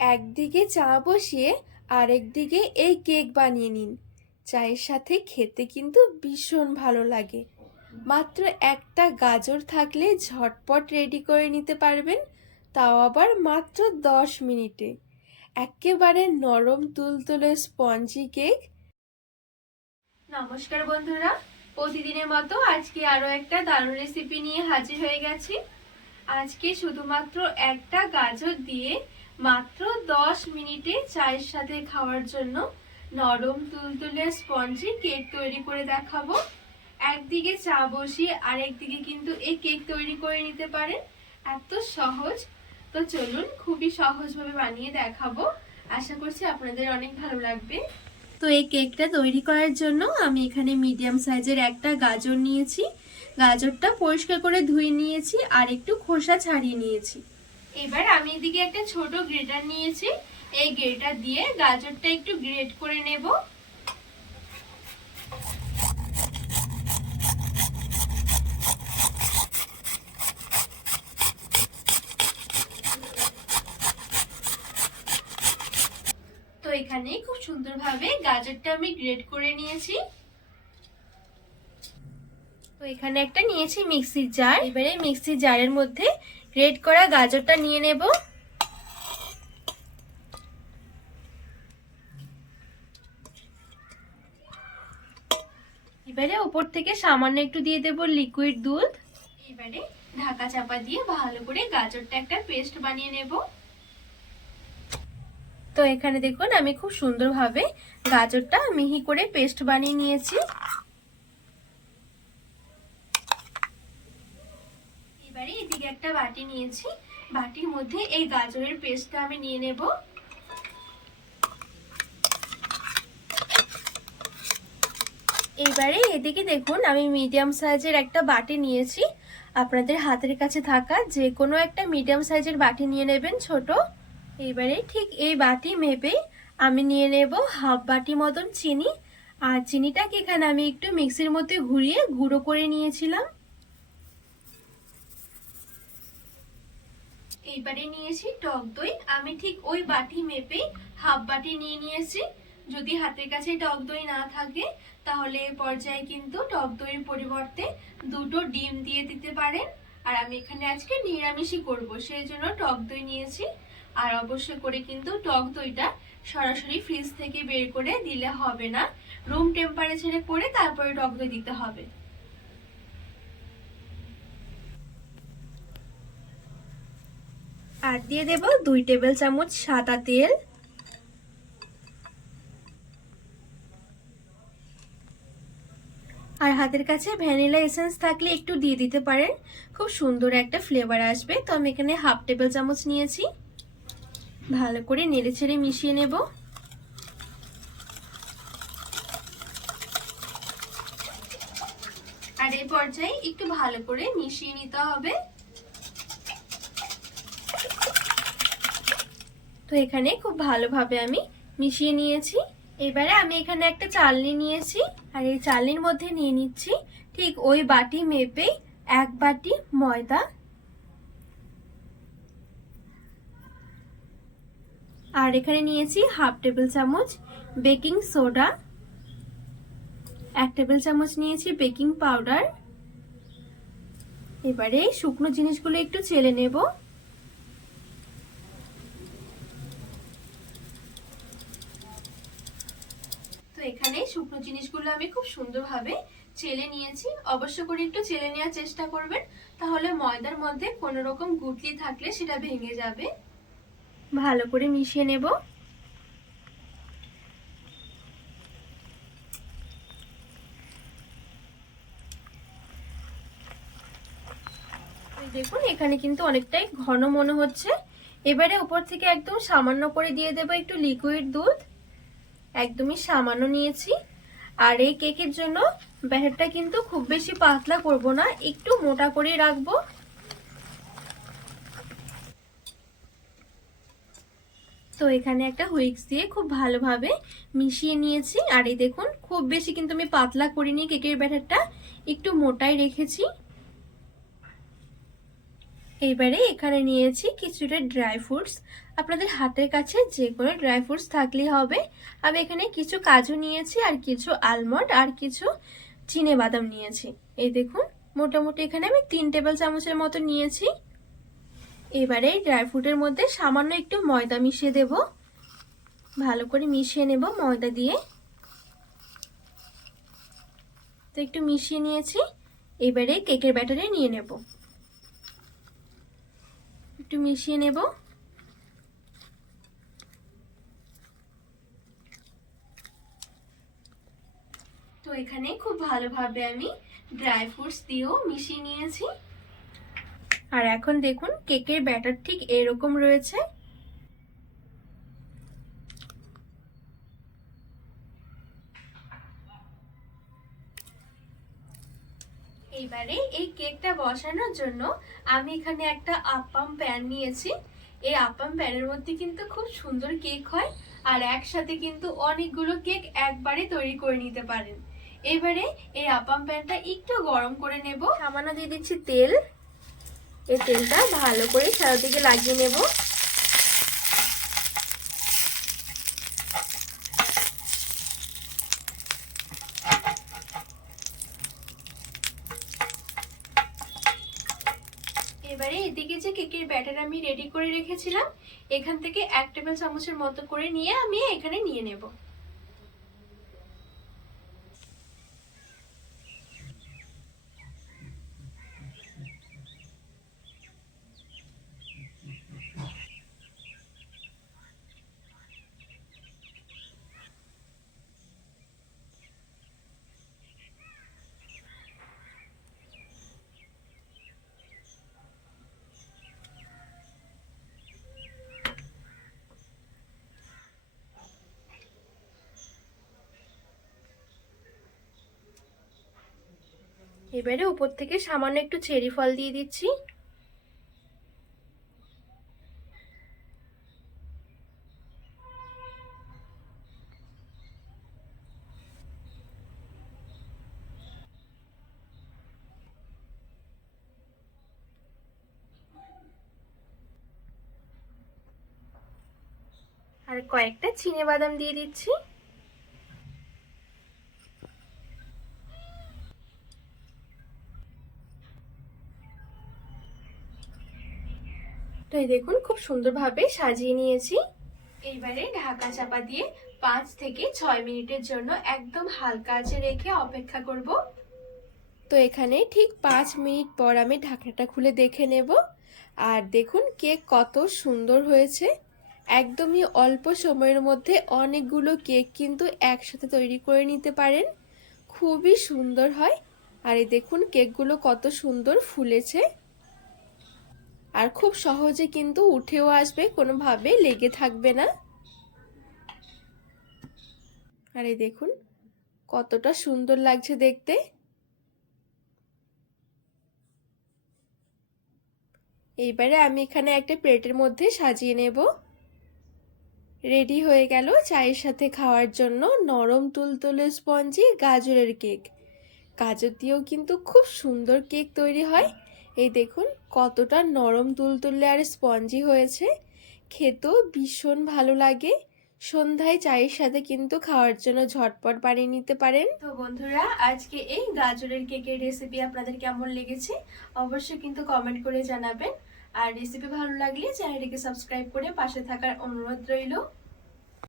একদিকে চা বসিয়ে আরেকদিকে এই কেক বানিয়ে নিন। চায়ের সাথে খেতে কিন্তু ভীষণ ভালো লাগে। মাত্র একটা গাজর থাকলে ঝটপট রেডি করে নিতে পারবেন, তাও আবার মাত্র দশ মিনিটে। একেবারে নরম তুলতুলে স্পঞ্জি কেক। নমস্কার বন্ধুরা, প্রতিদিনের মতো আজকে আরও একটা দারুণ রেসিপি নিয়ে হাজির হয়ে গেছি। আজকে শুধুমাত্র একটা গাজর দিয়ে মাত্র দশ মিনিটে চায়ের সাথে খাওয়ার জন্য নরম তুলতুলে স্পঞ্জি কেক তৈরি করে দেখাবো। একদিকে চা বসিয়ে আরেকদিকে কিন্তু এই কেক তৈরি করে নিতে পারেন। এত সহজ। তো চলুন খুবই সহজভাবে বানিয়ে দেখাবো। আশা করছি আপনাদের অনেক ভালো লাগবে। তো এই কেকটা তৈরি করার জন্য আমি এখানে মিডিয়াম সাইজের একটা গাজর নিয়েছি। গাজরটা পরিষ্কার করে ধুয়ে নিয়েছি আর একটু খোসা ছাড়িয়ে নিয়েছি। এবার আমি এদিকে একটা ছোট গ্রেটার নিয়েছি। এই গ্রেটার দিয়ে গাজরটা একটু গ্রেট করে নেব। তো এখানে খুব সুন্দরভাবে গাজরটা আমি গ্রেট করে নিয়েছি। তো এখানে একটা নিয়েছি মিক্সির জার এবারে মিক্সির জারের মধ্যে গ্রেট করা গাজরটা নিয়ে নেব। এবারে উপর থেকে সামান্য একটু দিয়ে দেব লিকুইড দুধ। এবারে ঢাকা চাপা দিয়ে ভালো করে গাজরটা একটা পেস্ট বানিয়ে নেব। তো এখানে দেখুন, আমি খুব সুন্দরভাবে গাজরটা মিহি করে পেস্ট বানিয়ে নিয়েছি। এবারে এদিকে একটা বাটি নিয়েছি। বাটির মধ্যে এই গাজরের পেস্টটা আমি নিয়ে নেব। এবারে এদিকে দেখুন, আমি মিডিয়াম সাইজের একটা বাটি নিয়েছি। আপনাদের হাতের কাছে থাকা যে কোনো একটা মিডিয়াম সাইজের বাটি নিয়ে নেবেন ছোট। এবারে ঠিক এই বাটি মেপে আমি নিয়ে নেব হাফ বাটি মতন চিনি। আর চিনিটাকে এখানে আমি একটু মিক্সির মধ্যে ঘুরিয়ে গুঁড়ো করে নিয়েছিলাম। এইবারে নিয়েছি টক দই। আমি ঠিক ওই বাটি মেপে হাফ বাটি নিয়ে নিয়েছি। যদি হাতের কাছে টক দই না থাকে, তাহলে পর্যায়ে কিন্তু টক দইয়ের পরিবর্তে দুটো ডিম দিয়ে দিতে পারেন। আর আমি এখানে আজকে নিরামিষই করব, সেই জন্য টক দই নিয়েছি। আর অবশ্যই করে কিন্তু টক দইটা সরাসরি ফ্রিজ থেকে বের করে দিলে হবে না। রুম টেম্পারেচারে করে তারপরে টক দই দিতে হবে। আর দিয়ে দেব দুই টেবিল চামচ সাদা তেল। আর হাতের কাছে ভ্যানিলা এসেন্স থাকলে একটু দিয়ে দিতে পারেন। খুব সুন্দর একটা ফ্লেভার আসবে। তো আমি এখানে হাফ টেবিল চামচ নিয়েছি। ভালো করে নেড়ে ছেড়ে মিশিয়ে নেব। আর এই পর্যায়ে একটু ভালো করে মিশিয়ে নিতে হবে। তো এখানে খুব ভালোভাবে আমি মিশিয়ে নিয়েছি। এবারে আমি এখানে একটা চালনি নিয়েছি আর এই চালনির মধ্যে নিয়ে নিচ্ছি ঠিক ওই বাটি মেপে এক বাটি ময়দা। আর এখানে নিয়েছি হাফ টেবিল চামচ বেকিং সোডা। এক টেবিল চামচ নিয়েছি বেকিং পাউডার। এবারে শুকনো জিনিসগুলো একটু চেলে নেব। এখানে শুকনো জিনিসগুলো আমি খুব সুন্দরভাবে চেলে নিয়েছি। অবশ্য করে একটু চেলে নেওয়ার চেষ্টা করবেন। তাহলে ময়দার মধ্যে কোনো রকম গুটলি থাকলে সেটা ভেঙে যাবে। ভালো করে মিশিয়ে নেব। দেখুন, এখানে কিন্তু অনেকটাই ঘন মনে হচ্ছে। এবারে উপর থেকে একদম সামান্য করে দিয়ে দেবো একটু লিকুইড দুধ। একদমই সামান্য নিয়েছি। আর এই কেকের জন্য ব্যাটারটা কিন্তু খুব বেশি পাতলা করব না, একটু মোটা করে রাখব। তো এখানে একটা হুইক্স দিয়ে খুব ভালোভাবে মিশিয়ে নিয়েছি। আর এই দেখুন, খুব বেশি কিন্তু আমি পাতলা করিনি কেকের ব্যাটারটা, একটু মোটাই রেখেছি। এইবারে এখানে নিয়েছি কিছুটা ড্রাই ফ্রুটস। আপনাদের হাতের কাছে যে কোনো ড্রাই ফ্রুটস থাকলেই হবে। আমি এখানে কিছু কাজু নিয়েছি, আর কিছু আলমন্ড, আর কিছু চিনে বাদাম নিয়েছি। এই দেখুন, মোটামুটি এখানে আমি তিন টেবিল চামচের মতো নিয়েছি। এবারে ড্রাই ফ্রুটের মধ্যে সামান্য একটু ময়দা মিশিয়ে দেব। ভালো করে মিশিয়ে নেব ময়দা দিয়ে। তো একটু মিশিয়ে নিয়েছি। এবারে কেকের ব্যাটারে নিয়ে নেব। একটু মিশিয়ে নেব। তো এখানে খুব ভালোভাবে আমি ড্রাই ফ্রুটস দিয়েও মিশিয়ে নিয়েছি। আর এখন দেখুন কেকের ব্যাটার ঠিক এরকম রয়েছে। এইবারে এই কেকটা বসানোর জন্য আমি এখানে একটা আপাম প্যান নিয়েছি। এই আপাম প্যানের মধ্যে কিন্তু খুব সুন্দর কেক হয় আর একসাথে কিন্তু অনেকগুলো কেক একবারে তৈরি করে নিতে পারেন। এবারে এই আপাম প্যানটা একটু গরম করে নেব। সামান্য দিয়ে দিচ্ছি তেল। এই তেলটা ভালো করে চারিদিকে লাগিয়ে নেব এবারে এদিকে যে কেকের ব্যাটার আমি রেডি করে রেখেছিলাম এখান থেকে এক টেবিল চামচের মতো করে নিয়ে আমি এখানে নিয়ে নেব। এবারে উপর থেকে সামান্য একটু চেরি ফল দিয়ে দিচ্ছি। আর কয়েকটা চিনে বাদাম দিয়ে দিচ্ছি। এই দেখুন খুব সুন্দরভাবে সাজিয়ে নিয়েছি। এইবারে ঢাকা চাপা দিয়ে পাঁচ থেকে ছয় মিনিটের জন্য একদম হালকা আঁচে রেখে অপেক্ষা করব। তো এখানে ঠিক পাঁচ মিনিট পর আমি ঢাকনাটা খুলে দেখে নেব। আর দেখুন কেক কত সুন্দর হয়েছে। একদমই অল্প সময়ের মধ্যে অনেকগুলো কেক কিন্তু একসাথে তৈরি করে নিতে পারেন। খুবই সুন্দর হয়। আর এই দেখুন কেকগুলো কত সুন্দর ফুলেছে। আর খুব সহজে কিন্তু উঠেও আসবে, কোনোভাবে লেগে থাকবে না। আর দেখুন, কতটা সুন্দর লাগছে দেখতে। এইবারে আমি এখানে একটা প্লেটের মধ্যে সাজিয়ে নেব। রেডি হয়ে গেল চায়ের সাথে খাওয়ার জন্য নরম তুলতুলে স্পঞ্জি গাজরের কেক। গাজর দিয়েও কিন্তু খুব সুন্দর কেক তৈরি হয়। এই দেখুন, কতটা নরম তুলতুলে আর স্পঞ্জি হয়েছে। খেতেও ভীষণ ভালো লাগে। সন্ধ্যায় চায়ের সাথে কিন্তু খাওয়ার জন্য ঝটপট বানিয়ে নিতে পারেন। তো বন্ধুরা, আজকে এই গাজরের কেকের রেসিপি আপনাদের কেমন লেগেছে অবশ্যই কিন্তু কমেন্ট করে জানাবেন। আর রেসিপি ভালো লাগলে চ্যানেলটিকে সাবস্ক্রাইব করে পাশে থাকার অনুরোধ রইল।